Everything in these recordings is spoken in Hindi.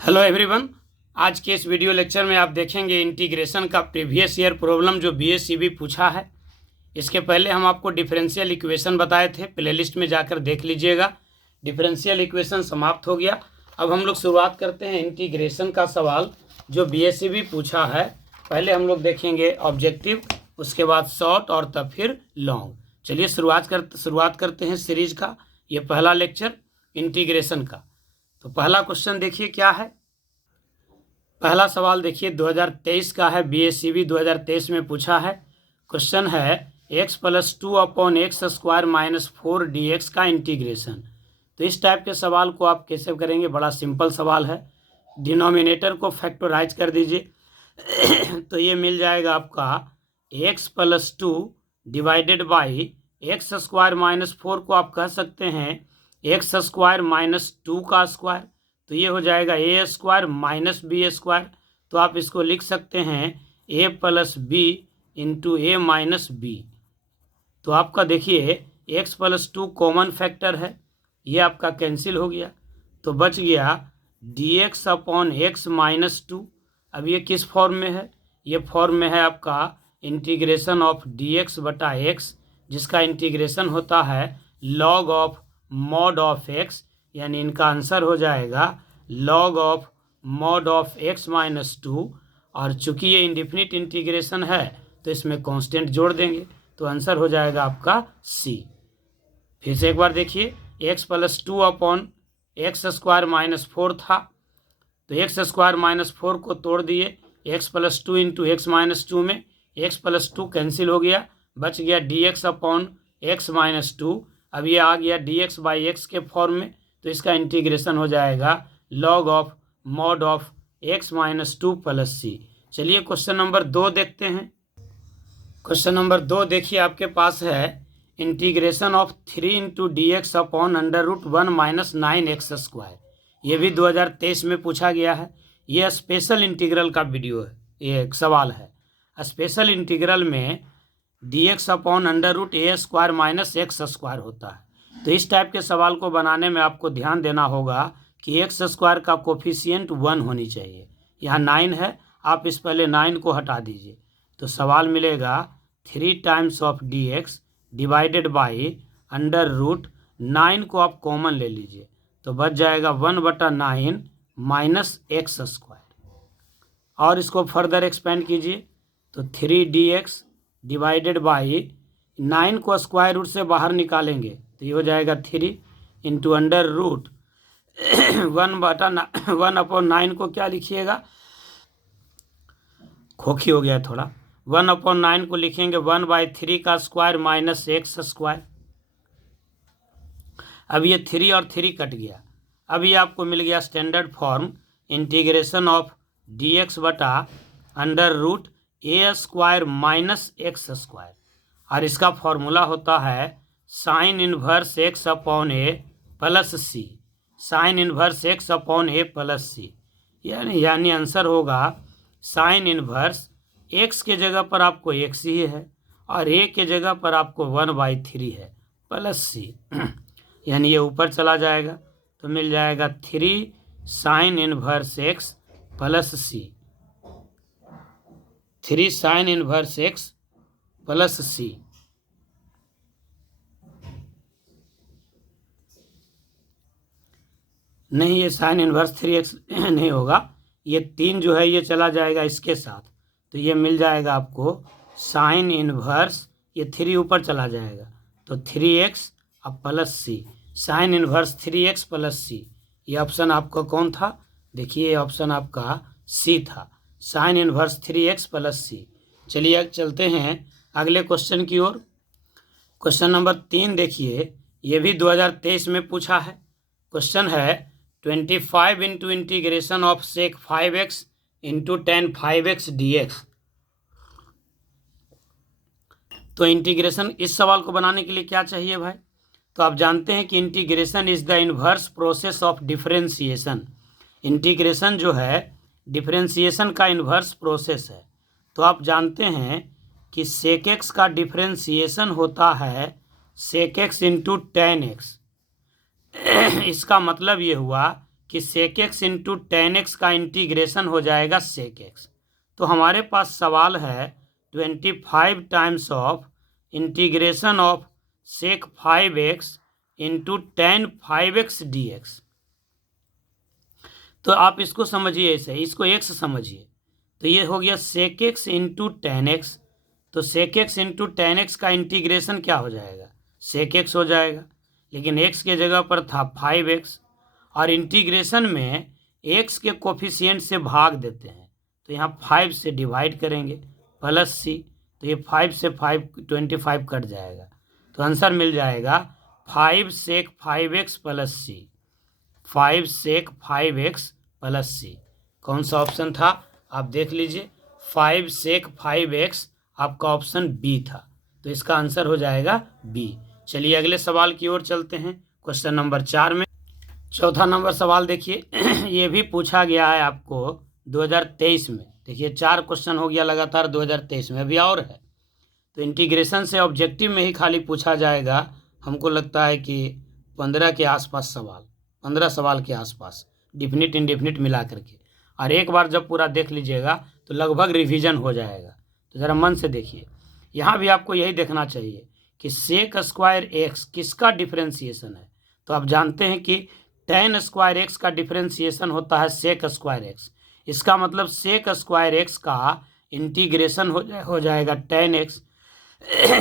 Hello everyone. आज के इस वीडियो लेक्चर में आप देखेंगे इंटीग्रेशन का प्रीवियस ईयर प्रॉब्लम जो बीएससीबी पूछा है। इसके पहले हम आपको डिफरेंशियल इक्वेशन बताए थे, प्लेलिस्ट में जाकर देख लीजिएगा। डिफरेंशियल इक्वेशन समाप्त हो गया। अब हम लोग शुरुआत करते हैं इंटीग्रेशन का सवाल जो बीएससीबी पूछा है। पहले हम लोग देखेंगे ऑब्जेक्टिव, उसके बाद शॉर्ट और तब फिर लॉन्ग। चलिए शुरुआत करते हैं सीरीज का। ये पहला लेक्चर इंटीग्रेशन का। तो पहला क्वेश्चन देखिए क्या है। पहला सवाल देखिए 2023 का है, बीएससीबी 2023 में पूछा है। क्वेश्चन है x + 2/x² - 4dx का इंटीग्रेशन। तो इस टाइप के सवाल को आप कैसे करेंगे, बड़ा सिंपल सवाल है। डिनोमिनेटर को फैक्टराइज कर दीजिए तो ये मिल जाएगा आपका x + 2 डिवाइडेड बाई x² - 4 को आप कह सकते हैं x² - 2 का स्क्वायर। तो ये हो जाएगा a² - b²। तो आप इसको लिख सकते हैं a + b × a - b। तो आपका देखिए x + 2 कॉमन फैक्टर है, ये आपका कैंसिल हो गया। तो बच गया dx/x - 2। अब ये किस फॉर्म में है? ये फॉर्म में है आपका इंटीग्रेशन ऑफ dx/x, जिसका इंटीग्रेशन होता है log of mod of x, यानी इनका आंसर हो जाएगा log of mod of x - 2। और चूंकि ये इंडिफिनिट इंटीग्रेशन है तो इसमें कांस्टेंट जोड़ देंगे, तो आंसर हो जाएगा आपका C। फिर से एक बार देखिए, x + 2/x² - 4 था, तो x² - 4 को तोड़ दिए x + 2 × x - 2 में। x + 2 कैंसिल हो गया, बच गया dx/x - 2। अब ये आ गया dx/x के फॉर्म में, तो इसका इंटीग्रेशन हो जाएगा log of mod of x - 2 + c। चलिए क्वेश्चन नंबर 2 देखते हैं। क्वेश्चन नंबर 2 देखिए आपके पास है इंटीग्रेशन ऑफ 3 × dx/√1 - 9x²। ये भी 2023 में पूछा गया है। ये स्पेशल इंटीग्रल का वीडियो है, ये एक सवाल है। स्पेशल इंटीग्रल में dx/√a² - x² होता है। तो इस टाइप के सवाल को बनाने में आपको ध्यान देना होगा कि x² का कोफिशिएंट 1 होनी चाहिए। यहाँ 9 है, आप इस पहले 9 को हटा दीजिए, तो सवाल मिलेगा 3 times of dx divided by √9 को आप कॉमन ले लीजिए, तो बच जाएगा 1/9 - x²। और इसको फर्दर एक्सपेंड कीजिए, तो 3dx डिवाइडेड बाई 9 को स्क्वायर रूट से बाहर निकालेंगे, तो ये हो जाएगा 3 × √1/9 को क्या लिखिएगा, खोखी हो गया थोड़ा। 1/9 को लिखेंगे 1/3 का स्क्वायर माइनस x²। अब ये 3 और 3 कट गया। अब ये आपको मिल गया standard form integration of dx/√a² - x²। और इसका फॉर्मूला होता है sin 1x/a + c। sin 1x/a + c, यानी आंसर होगा sin 1 x के जगह पर आपको x ही है और a के जगह पर आपको 1/3 है प्लस c, यानी ये ऊपर चला जाएगा, तो मिल जाएगा 3 sin 1x + c। 3 sin 1x + c। नहीं, ये sin 1 3x नहीं होगा, ये 3 जो है ये चला जाएगा इसके साथ, तो ये मिल जाएगा आपको sin 1, ये 3 ऊपर चला जाएगा, तो 3x अब plus c। sin 1 3x + c, ये ऑप्शन आपका कौन था? देखिए ये ऑप्शन आपका c था, sin 1 3x + c। चलिए चलते हैं अगले क्वेश्चन की ओर। क्वेश्चन नंबर 3 देखिए, ये भी 2023 में पूछा है। क्वेश्चन है 25 × integration of sec 5x × tan 5x dx। तो इंटीग्रेशन, इस सवाल को बनाने के लिए क्या चाहिए भाई? तो आप जानते हैं कि integration is the inverse process of differentiation. Integration जो है डिफरेंशिएशन का इन्वर्स प्रोसेस है। तो आप जानते हैं कि sec x का डिफरेंशिएशन होता है sec x × tan x। इसका मतलब ये हुआ कि sec x into tan x का इंटीग्रेशन हो जाएगा सेक एक्स। तो हमारे पास सवाल है 25 times of integration of sec 5x into tan 5x dx। तो आप इसको समझिए, ऐसे इसको x समझिए। तो ये हो गया sec x into tan X. तो sec x into tan x का इंटीग्रेशन क्या हो जाएगा, सेक एक्स हो जाएगा, लेकिन x के जगह पर था 5x, और इंटीग्रेशन में x के कोफिशिएंट से भाग देते हैं, तो यहाँ 5 से डिवाइड करेंगे प्लस c, तो ये 5 से 5 25 कट जाएगा, तो आंसर मिल जाएगा 5 सेक 5x प्लस c, 5 सेक 5x प्लस c। कौन सा ऑप्शन था आप देख लीजिए, 5 सेक 5x आपका ऑप्शन बी था, तो इसका आंसर हो जाएगा बी। चलिए अगले सवाल की ओर चलते हैं, क्वेश्चन नंबर 4 में। चौथा नंबर सवाल देखिए ये भी पूछा गया है आपको 2023 में। देखिए 4 क्वेश्चन हो गया लगातार 2023 में, अभी और है। तो इंटीग्रेशन से ऑब्जेक्टिव में ही खाली पूछा जाएगा, हमको लगता है कि 15 के आसपास सवाल, 15 सवाल के आसपास, डिफिनिट इंडिफिनिट मिला करके। और एक बार जब पूरा देख लीजिएगा तो लगभग रिवीजन हो जाएगा। तो ज़रा मन से देखिए, यहाँ भी आपको यही देखना चाहिए कि सेक स्क्वायर एक्स किसका डिफरेंशिएशन है। तो आप जानते हैं कि टेन स्क्वायर एक्स का डिफरेंशिएशन होता है सेक स्क्वायर एक्स। इसका मतलब सेक स्क्वायर एक्स का इंटीग्रेशन हो जाएगा टेन एक्स,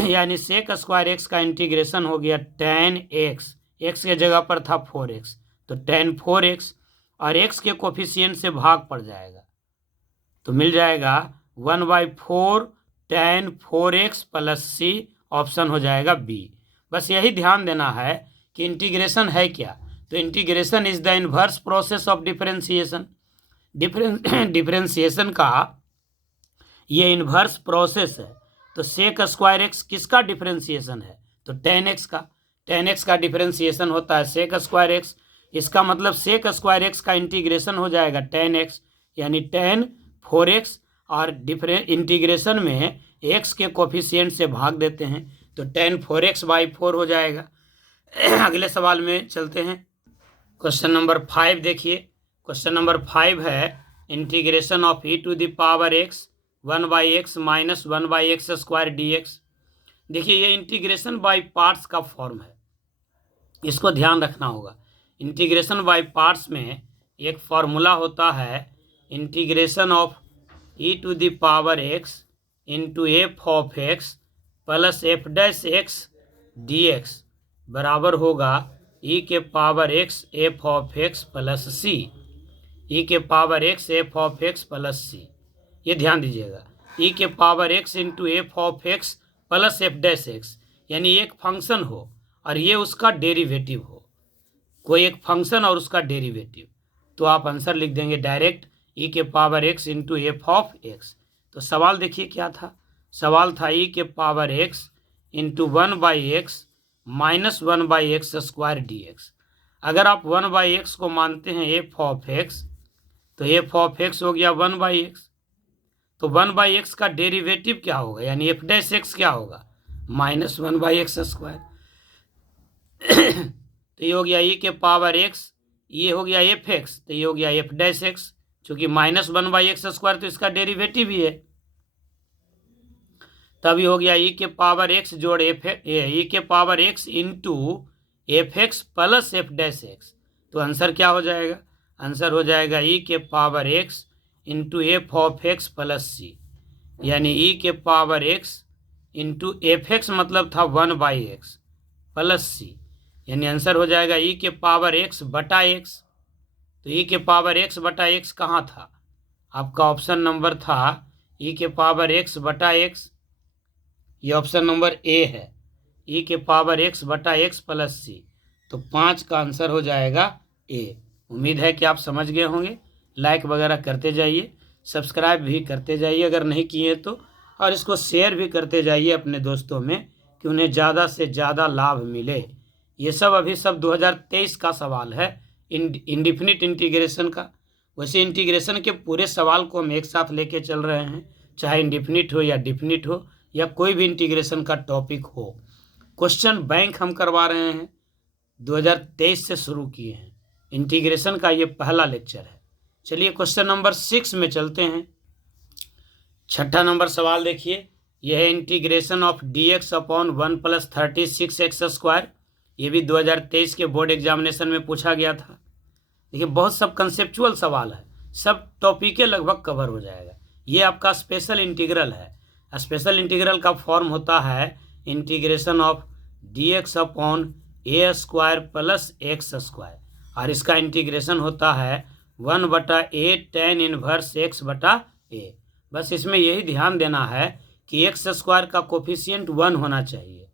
यानी सेक स्क्वायर एक्स का इंटीग्रेशन हो गया टेन एक्स, एक्स के जगह पर था 4x, तो टेन 4x, और x के कोफिशिएंट से भाग पड़ जाएगा, तो मिल जाएगा 1/4 ten 4x plus c, option हो जाएगा बी। बस यही ध्यान देना है कि इंटीग्रेशन है क्या। तो integration is the inverse process of differentiation. Differentiation का ये इन्वर्स प्रोसेस है। तो सेक स्क्वायर एक्स किसका डिफरेंशिएशन है, तो टेन एक्स का। टेन एक्स का डिफरेंशिएशन होता है सेक स्क्वायर एक्स, इसका मतलब सेक स्क्वायर एक्स का इंटीग्रेशन हो जाएगा टेन एक्स, यानी टेन 4x, और इंटीग्रेशन में x के कोफिशिएंट से भाग देते हैं, तो टेन 4x/4 हो जाएगा। अगले सवाल में चलते हैं, क्वेश्चन नंबर 5 देखिए। क्वेश्चन नंबर 5 है integration of e to the power x 1/x minus 1/x square dx। देखिए ये इंटीग्रेशन बाय पार्ट्स का फॉर्म है, इसको ध्यान रखना होगा। इंटीग्रेशन बाय पार्ट्स में एक फार्मूला होता है, integration of e to the power x into F of x plus F dash x D x बराबर होगा e के power x F of x plus C, e के power x F of x plus C. ये ध्यान दीजिएगा, e के power x into F of x plus F dash X, यानी एक फंक्शन हो और ये उसका डेरिवेटिव हो, कोई एक फंक्शन और उसका डेरिवेटिव, तो आप आंसर लिख देंगे डायरेक्ट e के power x into F of x। तो सवाल देखिए क्या था, सवाल था e के power x into 1/x minus 1/x square dx। अगर आप 1/x को मानते हैं एफ ऑफ x, तो एफ ऑफ x हो गया 1/x, तो 1/x का डेरिवेटिव क्या होगा, यानी एफ डैश एक्स क्या होगा, माइनस 1/x स्क्वायर। तो ये हो गया e के पावर x, ये हो गया एफ एक्स, तो ये हो गया एफ डैश एक्स, चूंकि माइनस 1/x स्क्वायर तो इसका डेरिवेटिव ही है, तभी हो गया e के पावर x जोड़ एफ e के power x into F X plus F dash X. तो आंसर क्या हो जाएगा, आंसर हो जाएगा e के power x into F of x plus C, यानी e के power x into F X मतलब था 1/x प्लस सी, यानी आंसर हो जाएगा e के पावर x बटा x। तो e के पावर x बटा x कहाँ था, आपका ऑप्शन नंबर था e के पावर x बटा x, ये ऑप्शन नंबर ए है, e के पावर x बटा x प्लस सी। तो 5 का आंसर हो जाएगा ए। उम्मीद है कि आप समझ गए होंगे। लाइक वगैरह करते जाइए, सब्सक्राइब भी करते जाइए अगर नहीं किए तो, और इसको शेयर भी करते जाइए अपने दोस्तों में कि उन्हें ज़्यादा से ज़्यादा लाभ मिले। ये सब अभी सब 2023 का सवाल है इंडिफिनिट इंटीग्रेशन का। वैसे इंटीग्रेशन के पूरे सवाल को हम एक साथ लेके चल रहे हैं, चाहे इंडिफिनिट हो या डिफिनिट हो या कोई भी इंटीग्रेशन का टॉपिक हो। क्वेश्चन बैंक हम करवा रहे हैं, 2023 से शुरू किए हैं, इंटीग्रेशन का ये पहला लेक्चर है। चलिए क्वेश्चन नंबर 6 में चलते हैं। छठा नंबर सवाल देखिए, यह है integration of dx upon 1 + 36x²। ये भी 2023 के बोर्ड एग्जामिनेशन में पूछा गया था। देखिए बहुत सब कंसेप्चुअल सवाल है, सब टॉपिकें लगभग कवर हो जाएगा। ये आपका स्पेशल इंटीग्रल है। स्पेशल इंटीग्रल का फॉर्म होता है integration of dx upon a² + x², और इसका इंटीग्रेशन होता है 1/a tan इनवर्स x/a। बस इसमें यही ध्यान देना है कि x² का कोफिशिएंट 1 होना चाहिए।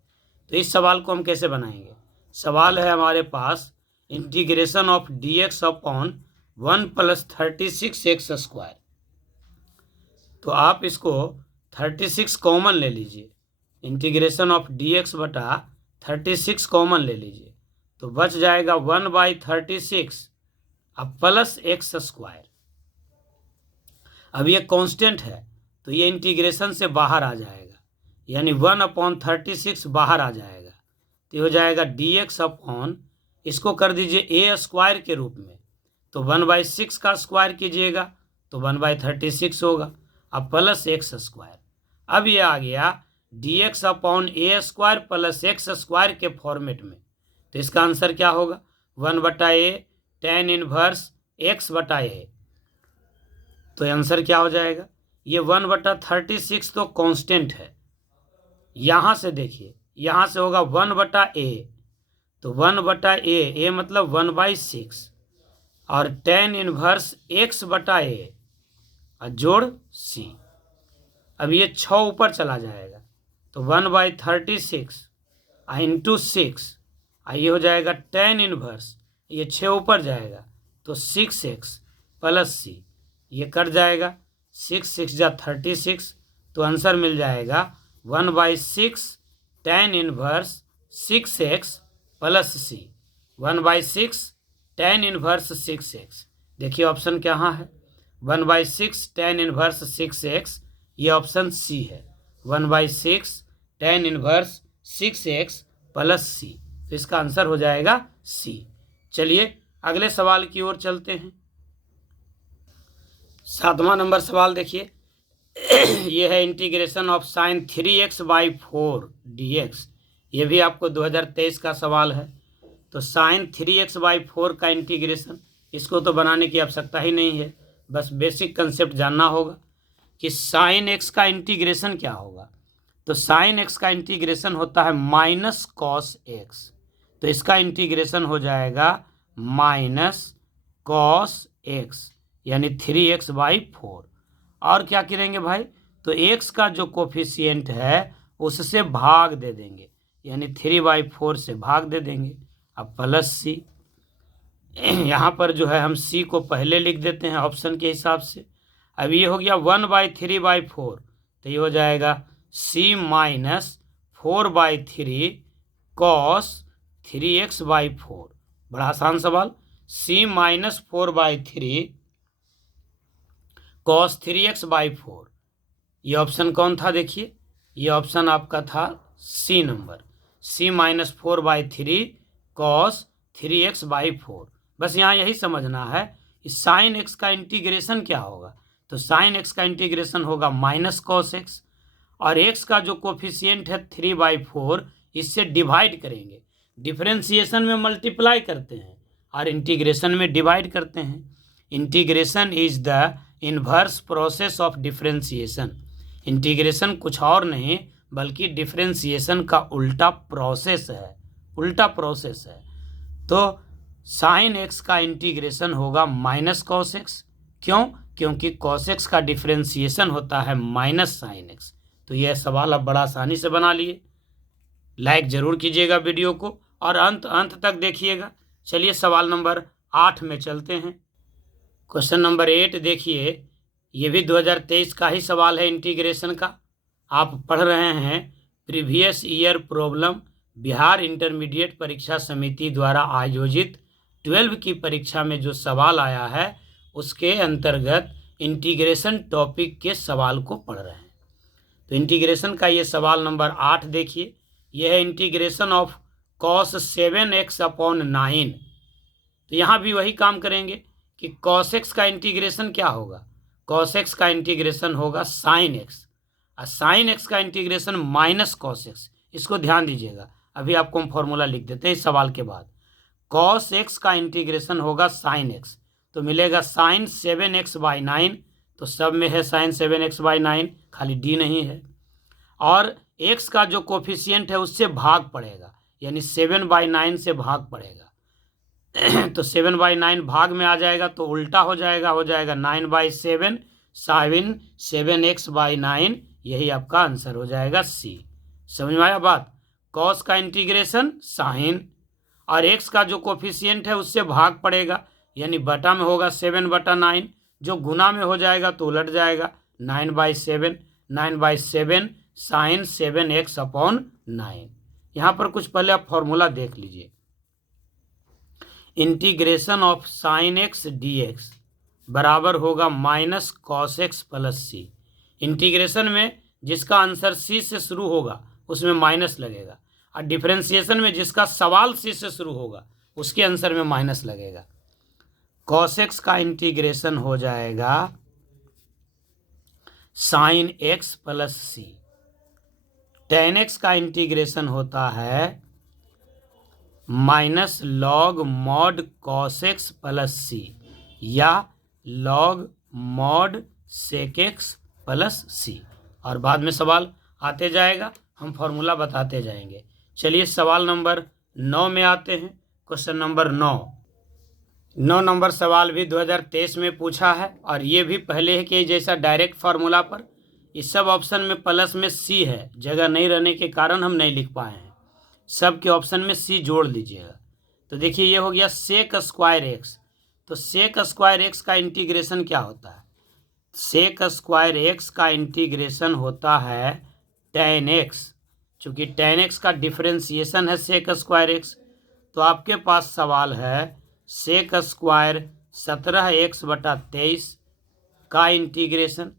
तो इस सवाल को हम कैसे बनाएंगे? सवाल है हमारे पास integration of dx upon 1 + 36x²। तो आप इसको 36 कॉमन ले लीजिए, इंटीग्रेशन ऑफ dx/36 कॉमन ले लीजिए, तो बच जाएगा 1/36 अब प्लस x²। अब ये कांस्टेंट है तो ये इंटीग्रेशन से बाहर आ जाएगा, यानी 1/36 बाहर आ जाएगा, तो हो जाएगा dx अपॉन, इसको कर दीजिए a² के रूप में, तो 1/6 का स्क्वायर कीजिएगा तो 1/36 होगा, अब प्लस x²। अब ये आ गया dx अपॉन a² + x² के फॉर्मेट में, तो इसका आंसर क्या होगा? 1/a tan inverse x/a। तो आंसर क्या हो जाएगा? ये 1/36 तो कांस्टेंट है। यहाँ से देखिए, यहाँ से होगा 1/a, तो 1/a, a मतलब 1/6, और tan इनवर्स x/a और जोड़ c। अब ये 6 ऊपर चला जाएगा, तो 1/36 इंटू 6, ये हो जाएगा tan इनवर्स, ये 6 ऊपर जाएगा तो 6x + c, ये कट जाएगा, 6×6 = 36, तो आंसर मिल जाएगा 1/6 tan inverse 6x + c। 1/6 tan inverse 6x, देखिए ऑप्शन कहाँ है? 1/6 tan इनवर्स 6x, ये ऑप्शन सी है। 1/6 tan इनवर्स 6x + c, तो इसका आंसर हो जाएगा सी। चलिए अगले सवाल की ओर चलते हैं। 7वां नंबर सवाल देखिए, ये है integration of sin 3x/4 dx। ये भी आपको 2023 का सवाल है। तो sin 3x/4 का इंटीग्रेशन, इसको तो बनाने की आवश्यकता ही नहीं है, बस बेसिक कंसेप्ट जानना होगा कि sin x का इंटीग्रेशन क्या होगा। तो sin x का इंटीग्रेशन होता है -cos x, तो इसका इंटीग्रेशन हो जाएगा -cos x, यानी 3x/4। और क्या करेंगे भाई? तो x का जो कोफिशिएंट है उससे भाग दे देंगे, यानी 3/4 से भाग दे देंगे, अब प्लस c। यहाँ पर जो है हम c को पहले लिख देते हैं ऑप्शन के हिसाब से। अब ये हो गया 1/3/4, तो ये हो जाएगा c - 4/3 cos 3x/4। बड़ा आसान सवाल, c - 4/3 cos 3x/4। ये ऑप्शन कौन था? देखिए ये ऑप्शन आपका था सी नंबर, c - 4/3 cos 3x/4। बस यहाँ यही समझना है कि sin x का इंटीग्रेशन क्या होगा। तो sin x का इंटीग्रेशन होगा -cos x, और x का जो कोफिशिएंट है 3/4, इससे डिवाइड करेंगे। डिफरेंशिएशन में मल्टीप्लाई करते हैं और इंटीग्रेशन में डिवाइड करते हैं। Integration is the inverse process of differentiation. Integration कुछ और नहीं बल्कि डिफरेंशिएशन का उल्टा प्रोसेस है, उल्टा प्रोसेस है। तो sin x का इंटीग्रेशन होगा -cos x। क्यों? क्योंकि cos x का डिफरेंशिएशन होता है -sin x। तो यह सवाल आप बड़ा आसानी से बना लिए। लाइक ज़रूर कीजिएगा वीडियो को और अंत तक देखिएगा। चलिए सवाल नंबर 8 में चलते हैं। क्वेश्चन नंबर 8 देखिए, ये भी 2023 का ही सवाल है इंटीग्रेशन का। आप पढ़ रहे हैं previous year problem, Bihar intermediate परीक्षा समिति द्वारा आयोजित 12 की परीक्षा में जो सवाल आया है उसके अंतर्गत इंटीग्रेशन टॉपिक के सवाल को पढ़ रहे हैं। तो इंटीग्रेशन का ये सवाल नंबर 8 देखिए, यह है इंटीग्रेशन ऑफ cos 7x/9। तो यहाँ भी वही काम करेंगे कि कॉस एक्स का इंटीग्रेशन क्या होगा, कॉस एक्स का इंटीग्रेशन होगा साइन एक्स, और साइन एक्स का इंटीग्रेशन माइनस कॉस एक्स। इसको ध्यान दीजिएगा, अभी आपको हम फॉर्मूला लिख देते हैं इस सवाल के बाद। कॉस एक्स का इंटीग्रेशन होगा साइन एक्स, तो मिलेगा साइन 7x/9, तो सब में है साइन 7x/9, खाली डी नहीं है। और एक्स का जो कोफिशिएंट है उससे भाग पड़ेगा, यानी 7/9 से भाग पड़ेगा तो 7/9 भाग में आ जाएगा तो उल्टा हो जाएगा 9/7 साइन 7x/9, यही आपका आंसर हो जाएगा सी। समझ में आया बात। कॉस का इंटीग्रेशन साइन, और एक्स का जो कोफिशिएंट है उससे भाग पड़ेगा, यानी बटा में होगा 7/9, जो गुना में हो जाएगा तो उलट जाएगा 9/7 साइन 7x/9। यहाँ पर कुछ पहले आप फॉर्मूला देख लीजिए। Integration of sine x D x बराबर होगा माइनस कॉस एक्स प्लस सी। इंटीग्रेशन में जिसका आंसर सी से शुरू होगा उसमें माइनस लगेगा, और डिफरेंशिएशन में जिसका सवाल सी से शुरू होगा उसके आंसर में माइनस लगेगा। कॉस एक्स का इंटीग्रेशन हो जाएगा sine X plus C. Tan x का इंटीग्रेशन होता है minus log mod cos x plus C, या log mod sec X plus C. और बाद में सवाल आते जाएगा, हम फॉर्मूला बताते जाएंगे। चलिए सवाल नंबर 9 में आते हैं। क्वेश्चन नंबर 9 नंबर सवाल भी 2023 में पूछा है, और ये भी पहले के जैसा डायरेक्ट फार्मूला पर। इस सब ऑप्शन में प्लस में सी है, जगह नहीं रहने के कारण हम नहीं लिख पाए हैं। सब के ऑप्शन में सी जोड़ लीजिएगा। तो देखिए ये हो गया सेक स्क्वायर एक्स, तो सेक स्क्वायर एक्स का इंटीग्रेशन क्या होता है, सेक स्क्वायर एक्स का इंटीग्रेशन होता है टेन एक्स। चूँकि टेन एक्स का डिफरेंशिएशन है सेक स्क्वायर एक्स, तो आपके पास सवाल है सेक स्क्वायर 17x/23 का इंटीग्रेशन।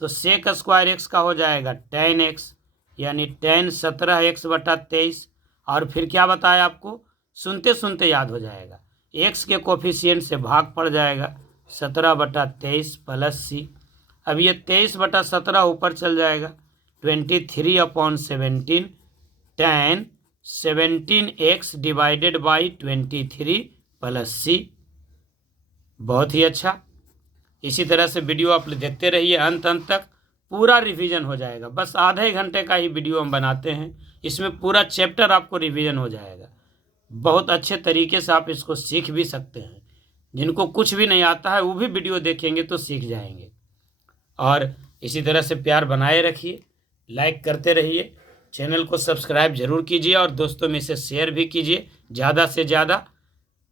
तो सेक स्क्वायर एक्स का हो जाएगा टेन एक्स, यानी टेन 17x/23। और फिर क्या बताया आपको, सुनते सुनते याद हो जाएगा, एक्स के कोफिशिएंट से भाग पड़ जाएगा 17/23 प्लस सी। अब ये 23/17 ऊपर चल जाएगा 23/17 tan 17x divided by 23 plus C. बहुत ही अच्छा। इसी तरह से वीडियो आप देखते रहिए अंत तक, पूरा रिवीजन हो जाएगा। बस आधे घंटे का ही वीडियो हम बनाते हैं, इसमें पूरा चैप्टर आपको रिवीजन हो जाएगा। बहुत अच्छे तरीके से आप इसको सीख भी सकते हैं। जिनको कुछ भी नहीं आता है वो भी वीडियो देखेंगे तो सीख जाएंगे। और इसी तरह से प्यार बनाए रखिए, लाइक करते रहिए, चैनल को सब्सक्राइब जरूर कीजिए, और दोस्तों में से शेयर भी कीजिए ज़्यादा से ज़्यादा।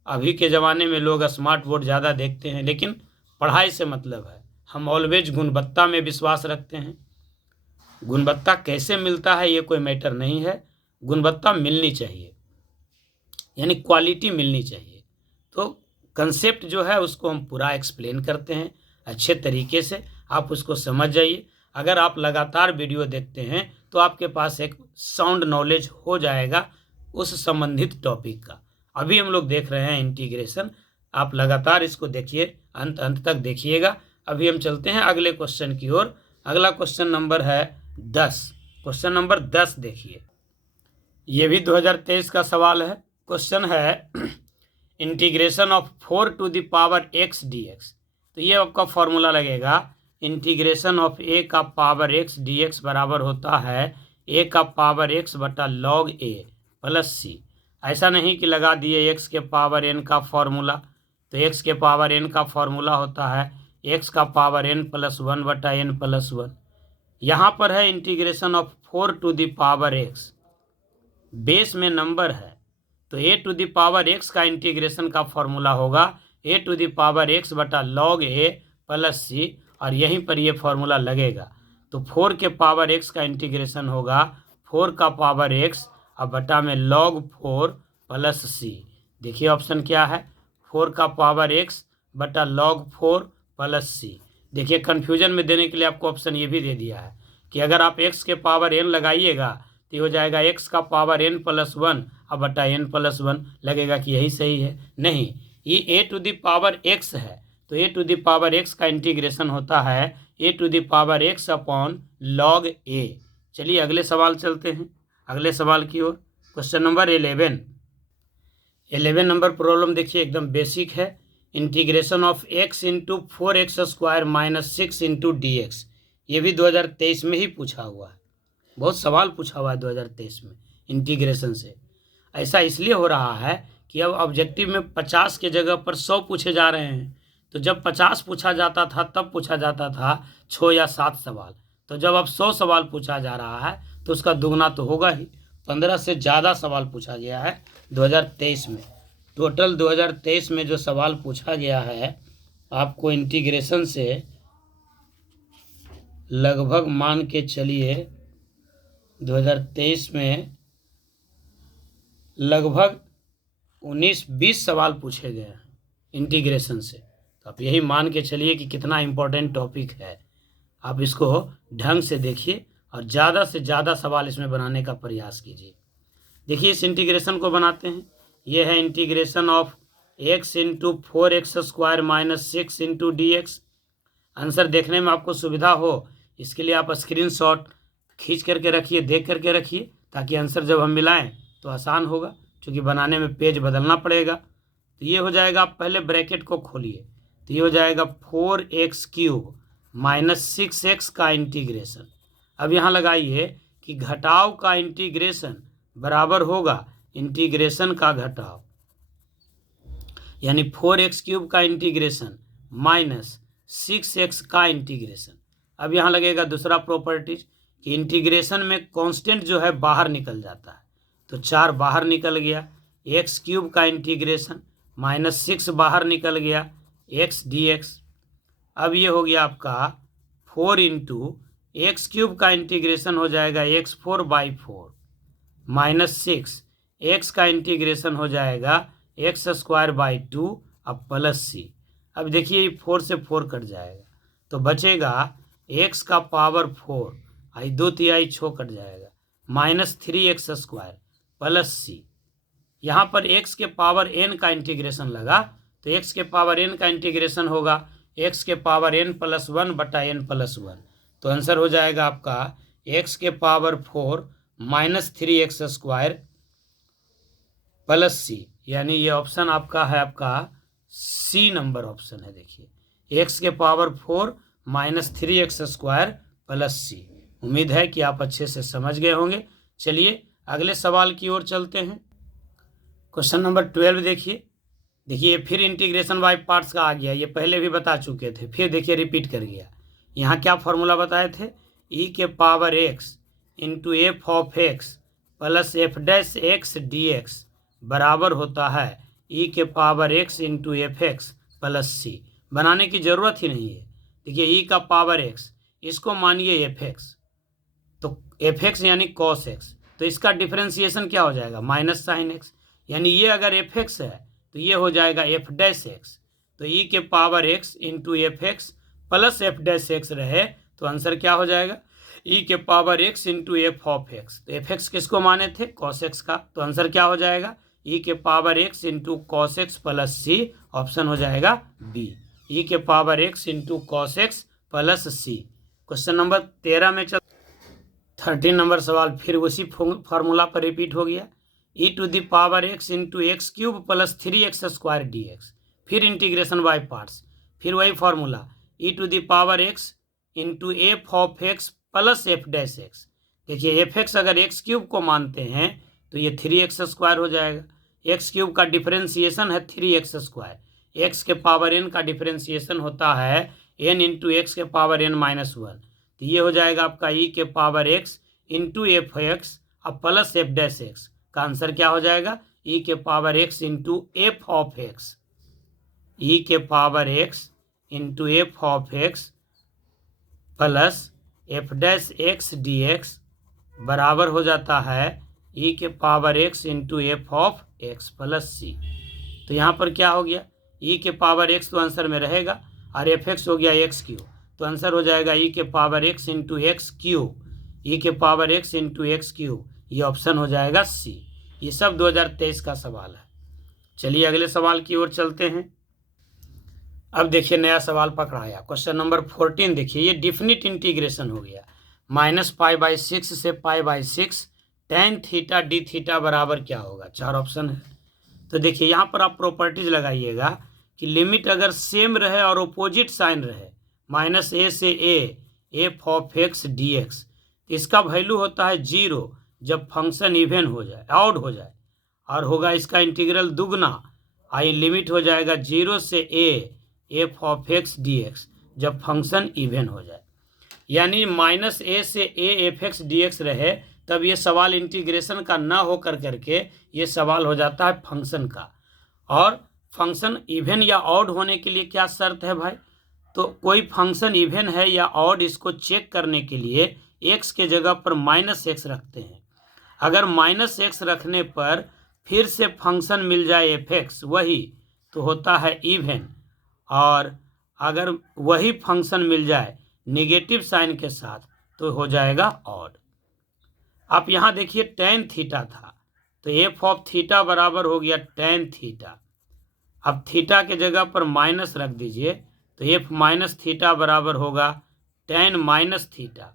अभी के ज़माने में लोग स्मार्ट बोर्ड ज़्यादा देखते हैं, लेकिन पढ़ाई से मतलब है। हम ऑलवेज गुणवत्ता में विश्वास रखते हैं। गुणवत्ता कैसे मिलता है ये कोई मैटर नहीं है, गुणवत्ता मिलनी चाहिए, यानी क्वालिटी मिलनी चाहिए। तो कंसेप्ट जो है उसको हम पूरा एक्सप्लेन करते हैं अच्छे तरीके से, आप उसको समझ जाइए। अगर आप लगातार वीडियो देखते हैं तो आपके पास एक साउंड नॉलेज हो जाएगा उस संबंधित टॉपिक का। अभी हम लोग देख रहे हैं इंटीग्रेशन, आप लगातार इसको देखिए, अंत तक देखिएगा। अभी हम चलते हैं अगले क्वेश्चन की ओर। अगला क्वेश्चन नंबर है 10। क्वेश्चन नंबर 10 देखिए, ये भी 2023 का सवाल है। क्वेश्चन है इंटीग्रेशन ऑफ 4x dx। तो ये आपका फॉर्मूला लगेगा, इंटीग्रेशन ऑफ a का पावर x dx बराबर होता है a का पावर x बटा log a प्लस सी। ऐसा नहीं कि लगा दिए x के पावर n का फॉर्मूला, तो x के पावर n का फॉर्मूला होता है x का पावर n प्लस 1 बटा n प्लस 1। यहाँ पर है इंटीग्रेशन ऑफ 4x, बेस में नंबर है, तो a का इंटीग्रेशन का फॉर्मूला होगा a बटा log a प्लस सी, और यहीं पर ये फॉर्मूला लगेगा। तो 4 के पावर x का इंटीग्रेशन होगा 4 का पावर x और बटा में log 4 प्लस सी। देखिए ऑप्शन क्या है, 4 का पावर x बटा log 4 प्लस सी। देखिए कन्फ्यूजन में देने के लिए आपको ऑप्शन ये भी दे दिया है कि अगर आप x के पावर n लगाइएगा तो हो जाएगा x का पावर n प्लस 1 और बटा n प्लस 1, लगेगा कि यही सही है। नहीं, ये A to the power X है, तो A to the power X का इंटीग्रेशन होता है A to the power X upon log A. चलिए अगले सवाल चलते हैं, अगले सवाल की ओर। क्वेश्चन नंबर 11 नंबर प्रॉब्लम देखिए, एकदम बेसिक है। Integration of X into 4x² minus 6 into D X. ये भी 2023 में ही पूछा हुआ है, बहुत सवाल पूछा हुआ है 2023 में इंटीग्रेशन से। ऐसा इसलिए हो रहा है कि अब ऑब्जेक्टिव में 50 के जगह पर 100 पूछे जा रहे हैं। तो जब 50 पूछा जाता था तब पूछा जाता था 6 या 7 सवाल, तो जब अब 100 सवाल पूछा जा रहा है तो उसका दुगना तो होगा ही। 15 से ज़्यादा सवाल पूछा गया है 2023 में। टोटल 2023 में जो सवाल पूछा गया है आपको इंटीग्रेशन से, लगभग मान के चलिए 2023 में लगभग 19-20 सवाल पूछे गए हैं इंटीग्रेशन से। तो आप यही मान के चलिए कि कितना इम्पोर्टेंट टॉपिक है। आप इसको ढंग से देखिए और ज़्यादा से ज़्यादा सवाल इसमें बनाने का प्रयास कीजिए। देखिए इस इंटीग्रेशन को बनाते हैं। ये है integration of x into 4x² minus 6 into D x. Answer देखने में आपको सुविधा हो इसके लिए आप स्क्रीनशॉट खींच करके रखिए, देख करके रखिए, ताकि आंसर जब हम मिलाएं तो आसान होगा, क्योंकि बनाने में पेज बदलना पड़ेगा। तो ये हो जाएगा, आप पहले ब्रैकेट को खोलिए, तो ये हो जाएगा 4x³ माइनस 6x का इंटीग्रेशन। अब यहाँ लगाइए कि घटाव का इंटीग्रेशन बराबर होगा इंटीग्रेशन का घटाव, यानी 4x³ का इंटीग्रेशन माइनस 6x का इंटीग्रेशन। अब यहाँ लगेगा दूसरा प्रॉपर्टीज कि इंटीग्रेशन में कांस्टेंट जो है बाहर निकल जाता है, तो 4 बाहर निकल गया, x³ का इंटीग्रेशन माइनस 6 बाहर निकल गया, x dx। अब ये हो गया आपका 4 इंटू x³ का इंटीग्रेशन हो जाएगा x4/4 माइनस 6, x का इंटीग्रेशन हो जाएगा x²/2 अब प्लस c। अब देखिए 4 से 4 कट जाएगा तो बचेगा x का पावर 4, आई 2 6 कट जाएगा, माइनस 3x² प्लस c। यहाँ पर x के पावर n का इंटीग्रेशन लगा, तो x के पावर n का इंटीग्रेशन होगा x के पावर n प्लस 1 बटा n प्लस 1। तो आंसर हो जाएगा आपका x के power 4 minus 3x² plus c, यानी ये ऑप्शन आपका है, आपका सी नंबर ऑप्शन है। देखिए x के power 4 minus 3x² plus c। उम्मीद है कि आप अच्छे से समझ गए होंगे। चलिए अगले सवाल की ओर चलते हैं। क्वेश्चन नंबर 12 देखिए फिर इंटीग्रेशन बाय पार्ट्स का आ गया, ये पहले भी बता चुके थे, फिर देखिए रिपीट कर गया। यहाँ क्या फॉर्मूला बताए थे, e के power x into F of x plus F dash x D x बराबर होता है e के power x into F X plus C. बनाने की ज़रूरत ही नहीं है। देखिए e का पावर x, इसको मानिए एफ एक्स, तो एफ एक्स यानी कॉस एक्स, तो इसका डिफ्रेंसिएशन क्या हो जाएगा माइनस साइन एक्स, यानी ये अगर एफ एक्स है तो ये हो जाएगा एफ डैश एक्स। तो e के power x into F X plus F dash x रहे तो आंसर क्या हो जाएगा e के power x into F of x. तो एफ एक्स किसको माने थे, कॉस एक्स का, तो आंसर क्या हो जाएगा e के power x into cos x plus c. Option हो जाएगा बी, e के power x into cos x plus c. Question number 13 में 13 नंबर सवाल फिर उसी फार्मूला पर रिपीट हो गया, e to the power x into x³ plus 3x² dx। फिर इंटीग्रेशन बाय पार्ट्स, फिर वही formula e to the power x into F of x plus F dash x. देखिए एफ एक्स अगर x³ को मानते हैं तो ये 3x² हो जाएगा, x³ का डिफरेंशिएशन है 3x², x के पावर n का डिफरेंशिएशन होता है n इंटू एक्स के पावर n माइनस 1। तो ये हो जाएगा आपका e के power x into F x अब प्लस एफ डैश एक्स का आंसर क्या हो जाएगा e के power x into F of x, e के power x into F of x plus F dash x D x बराबर हो जाता है e के power x into F of x plus c. तो यहाँ पर क्या हो गया, e के पावर x तो आंसर में रहेगा और एफ एक्स हो गया x³, तो आंसर हो जाएगा e के power x into x³, e के पावर x इंटू x³, ये ऑप्शन हो जाएगा सी। ये सब 2023 का सवाल है। चलिए अगले सवाल की ओर चलते हैं। अब देखिए नया सवाल पकड़ाया, क्वेश्चन नंबर 14 देखिए, ये डिफिनिट इंटीग्रेशन हो गया। -π/6 से π/6 tan थीटा डी थीटा बराबर क्या होगा। 4 ऑप्शन है। तो देखिए यहाँ पर आप प्रॉपर्टीज लगाइएगा कि लिमिट अगर सेम रहे और अपोजिट साइन रहे, -a से a f of x dx, इसका वैल्यू होता है 0 जब फंक्शन इवन हो जाए, ऑड हो जाए, और होगा इसका इंटीग्रल दुगना, आई लिमिट हो जाएगा 0 से a f of x dx जब फंक्शन इवन हो जाए। यानी -a से a f x dx रहे तब ये सवाल इंटीग्रेशन का ना हो करके ये सवाल हो जाता है फंक्शन का। और फंक्शन इवन या ऑड होने के लिए क्या शर्त है भाई, तो कोई फंक्शन इवन है या ऑड, इसको चेक करने के लिए x के जगह पर -x रखते हैं। अगर -x रखने पर फिर से फंक्शन मिल जाए f(x) वही, तो होता है इवन, और अगर वही फंक्शन मिल जाए नेगेटिव साइन के साथ तो हो जाएगा ऑड। आप यहाँ देखिए tan थीटा था तो f ऑफ थीटा बराबर हो गया tan थीटा। अब थीटा के जगह पर माइनस रख दीजिए तो f माइनस थीटा बराबर होगा tan माइनस थीटा,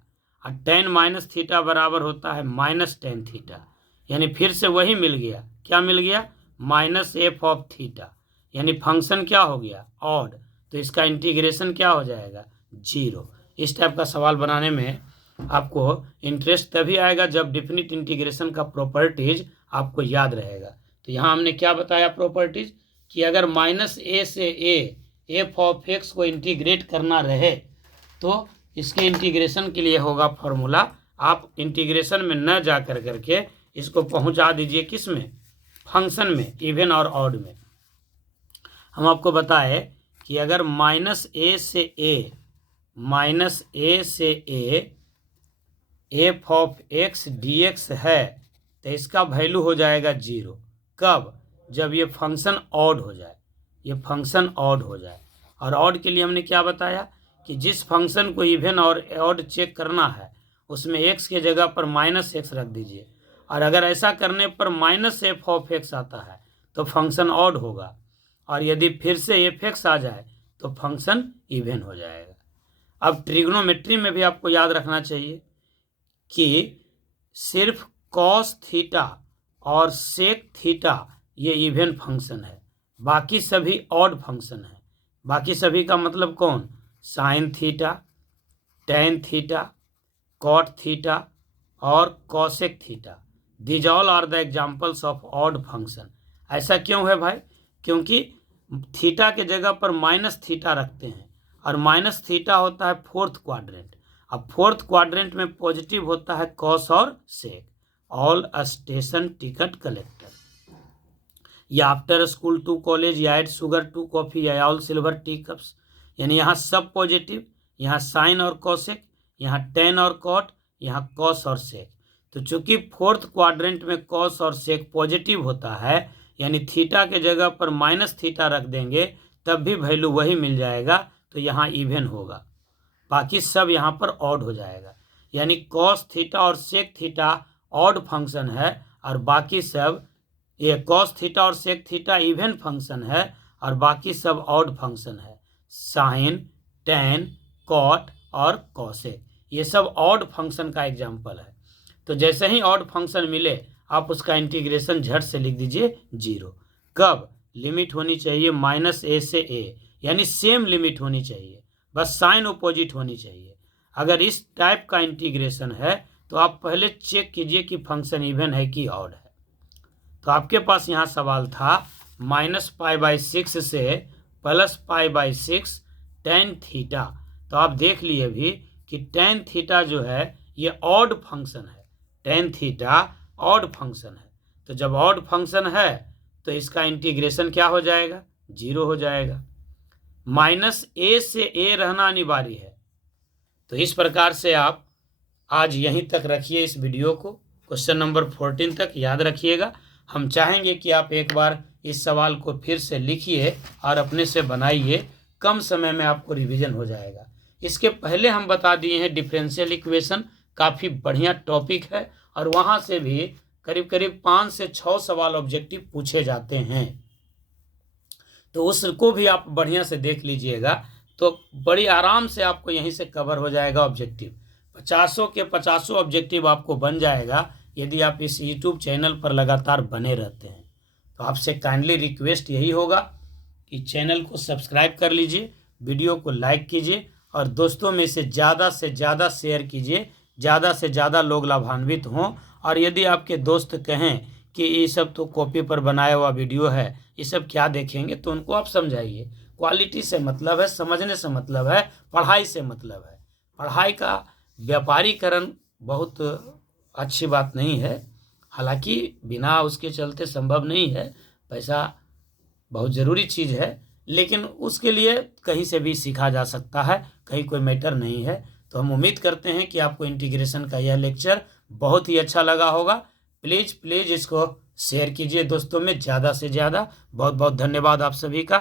और tan माइनस थीटा बराबर होता है -tan थीटा। यानी फिर से वही मिल गया, क्या मिल गया, -f ऑफ थीटा, यानी फंक्शन क्या हो गया, ऑड। तो इसका इंटीग्रेशन क्या हो जाएगा, 0। इस टाइप का सवाल बनाने में आपको इंटरेस्ट तभी आएगा जब डेफिनिट इंटीग्रेशन का प्रॉपर्टीज आपको याद रहेगा। तो यहाँ हमने क्या बताया प्रॉपर्टीज, कि अगर -a से a f ऑफ x को इंटीग्रेट करना रहे तो इसके इंटीग्रेशन के लिए होगा फॉर्मूला, आप इंटीग्रेशन में न जा करके इसको पहुँचा दीजिए किस में, फंक्शन में, इवन और ऑड में। हम आपको बताए कि अगर -a से a f of x dx है तो इसका वैल्यू हो जाएगा 0। कब, जब ये फंक्शन ऑड हो जाए, ये फंक्शन ऑड हो जाए। और ऑड के लिए हमने क्या बताया कि जिस फंक्शन को इवन और ऑड चेक करना है उसमें x के जगह पर -x रख दीजिए, और अगर ऐसा करने पर -f ऑफ x आता है तो फंक्शन ऑड होगा, और यदि फिर से f(x) आ जाए तो फंक्शन इवन हो जाएगा। अब ट्रिग्नोमेट्री में भी आपको याद रखना चाहिए कि सिर्फ कॉस थीटा और सेक थीटा ये इवन फंक्शन है, बाकी सभी ऑड फंक्शन है। बाकी सभी का मतलब कौन, sine theta, tan theta, cot theta और cosec theta, these all are the examples of odd function. ऐसा क्यों है भाई, क्योंकि थीटा के जगह पर माइनस थीटा रखते हैं, और माइनस थीटा होता है फोर्थ क्वाड्रेंट। अब फोर्थ क्वाड्रेंट में पॉजिटिव होता है कॉस और सेक। ऑल स्टेशन टिकट कलेक्टर, या आफ्टर स्कूल टू कॉलेज, या एड शुगर टू कॉफ़ी, या ऑल सिल्वर टी कप्स, यानी यहाँ सब पॉजिटिव, यहाँ साइन और कॉसेक, यहाँ टेन और कॉट, यहाँ कॉस और सेक। तो चूंकि फोर्थ क्वाड्रेंट में कॉस और सेक पॉजिटिव होता है, यानी थीटा के जगह पर माइनस थीटा रख देंगे तब भी वैल्यू वही मिल जाएगा, तो यहाँ इवन होगा, बाकी सब यहाँ पर ऑड हो जाएगा। यानी कॉस थीटा और सेक थीटा ऑड फंक्शन है, और बाकी सब, ये कॉस थीटा और सेक थीटा इवन फंक्शन है, और बाकी सब ऑड फंक्शन है। साइन, टेन, कॉट और कॉसेक ये सब ऑड फंक्शन का एग्जाम्पल है। तो जैसे ही ऑड फंक्शन मिले आप उसका इंटीग्रेशन झट से लिख दीजिए 0। कब, लिमिट होनी चाहिए -a से a, यानी सेम लिमिट होनी चाहिए, बस साइन अपोजिट होनी चाहिए। अगर इस टाइप का इंटीग्रेशन है तो आप पहले चेक कीजिए कि फंक्शन इवन है कि ऑड है। तो आपके पास यहाँ सवाल था -π/6 से +π/6 tan थीटा। तो आप देख लिए अभी कि tan थीटा जो है ये ऑड फंक्शन है, tan थीटा ऑड फंक्शन है। तो जब ऑड फंक्शन है तो इसका इंटीग्रेशन क्या हो जाएगा, 0 हो जाएगा। -a से a रहना अनिवार्य है। तो इस प्रकार से आप आज यहीं तक रखिए इस वीडियो को, क्वेश्चन नंबर 14 तक याद रखिएगा। हम चाहेंगे कि आप एक बार इस सवाल को फिर से लिखिए और अपने से बनाइए, कम समय में आपको रिवीजन हो जाएगा। इसके पहले हम बता दिए हैं डिफरेंशियल इक्वेशन काफ़ी बढ़िया टॉपिक है, और वहाँ से भी करीब करीब 5 से 6 सवाल ऑब्जेक्टिव पूछे जाते हैं। तो उसको भी आप बढ़िया से देख लीजिएगा, तो बड़ी आराम से आपको यहीं से कवर हो जाएगा ऑब्जेक्टिव। 50 के 50 ऑब्जेक्टिव आपको बन जाएगा यदि आप इस यूट्यूब चैनल पर लगातार बने रहते हैं। तो आपसे काइंडली रिक्वेस्ट यही होगा कि चैनल को सब्सक्राइब कर लीजिए, वीडियो को लाइक कीजिए और दोस्तों में से ज़्यादा शेयर कीजिए, ज़्यादा से ज़्यादा लोग लाभान्वित हों। और यदि आपके दोस्त कहें कि ये सब तो कॉपी पर बनाया हुआ वीडियो है, ये सब क्या देखेंगे, तो उनको आप समझाइए। क्वालिटी से मतलब है, समझने से मतलब है, पढ़ाई से मतलब है। पढ़ाई का व्यापारीकरण बहुत अच्छी बात नहीं है, हालांकि बिना उसके चलते संभव नहीं है, पैसा बहुत ज़रूरी चीज़ है, लेकिन उसके लिए कहीं से भी सीखा जा सकता है, कहीं कोई मैटर नहीं है। तो हम उम्मीद करते हैं कि आपको इंटीग्रेशन का यह लेक्चर बहुत ही अच्छा लगा होगा। प्लीज़ इसको शेयर कीजिए दोस्तों में ज़्यादा से ज़्यादा। बहुत बहुत धन्यवाद आप सभी का।